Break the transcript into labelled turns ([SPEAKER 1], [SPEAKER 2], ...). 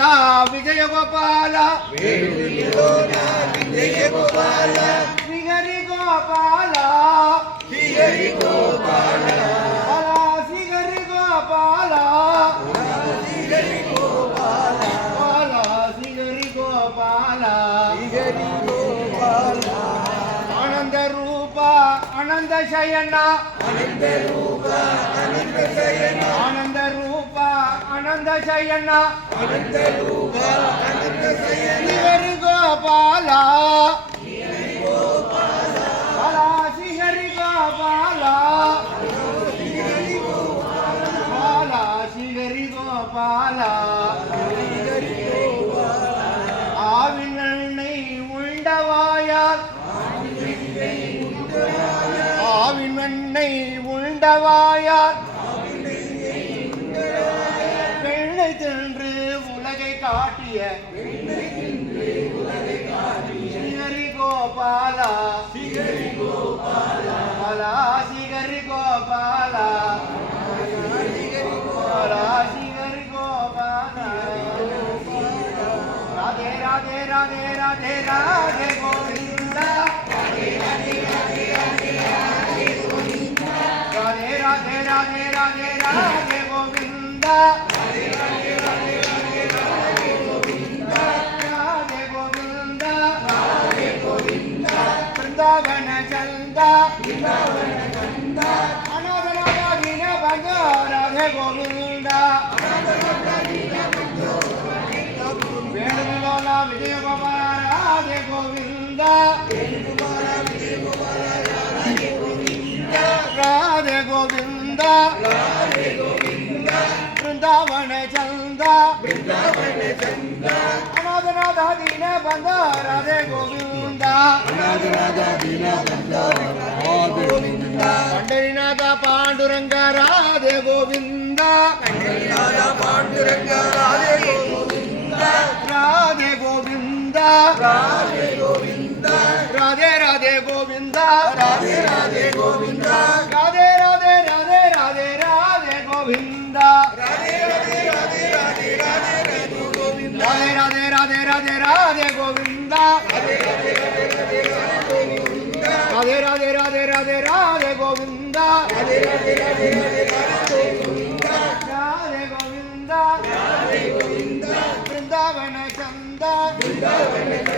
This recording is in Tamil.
[SPEAKER 1] విజయ విజయగోపాల
[SPEAKER 2] వేణులోన శ్రీహరి గోపాల.
[SPEAKER 1] శ్రీహరి గోపాల.
[SPEAKER 2] శ్రీహరి గోపాల శ్రీహరి గోపాల.
[SPEAKER 1] శ్రీహరి గోపాల
[SPEAKER 2] శ్రీహరి గోపాల.
[SPEAKER 1] ఆనంద రూప ఆనంద శయన.
[SPEAKER 2] ఆనంద రూప ఆనంద శయన.
[SPEAKER 1] రూప అనంత శయన శ్రీహరి గోపాల అలా శ్రీహరి గోపాల బాల శ్రీహరి గోపాల ஆவினை உண்டவாயால்
[SPEAKER 2] ஆவின் மண்ணை உண்டவாயால்
[SPEAKER 1] தின்று உலகை காட்டிய சிகரி கோபாலா பாலா ஸ்ரீஹரி கோபாலா சிகரி கோபாலா ராதே ராதே ராதே ராதே ராதே கோவிந்தா.
[SPEAKER 2] ராதே ராதே ராதே
[SPEAKER 1] వినవన చంద
[SPEAKER 2] వినవన చంద
[SPEAKER 1] అనదనగ వినవన రాధే గోవింద. వేణులోన విజయ గోపాల రాధే గోవింద. రాధే గోవింద
[SPEAKER 2] రాధే గోవింద
[SPEAKER 1] బృందావన చంద
[SPEAKER 2] బృందావన చంద
[SPEAKER 1] ದೀನ ಬಂದೋ ರಾಧೆ ಗೋವಿಂದ
[SPEAKER 2] ಅಣ್ಣಾಜನಾದ ದೀನ ಬಂದೋ Govinda
[SPEAKER 1] Pandharinath Panduranga Radhe Govinda
[SPEAKER 2] Pandharinath Panduranga Radhe Govinda
[SPEAKER 1] Radhe Govinda
[SPEAKER 2] Radhe Govinda
[SPEAKER 1] Radhe Radhe Govinda
[SPEAKER 2] Radhe Radhe Govinda
[SPEAKER 1] Radhe Radhe Radhe Radhe Radhe Govinda Radhe Radhe Radhe Govinda. Radhe Radhe Radhe Radhe Radhe Govinda.
[SPEAKER 2] Radhe Radhe Radhe Radhe
[SPEAKER 1] Govinda.
[SPEAKER 2] Radhe Govinda.
[SPEAKER 1] Vrindavana Chanda.
[SPEAKER 2] Vrindavana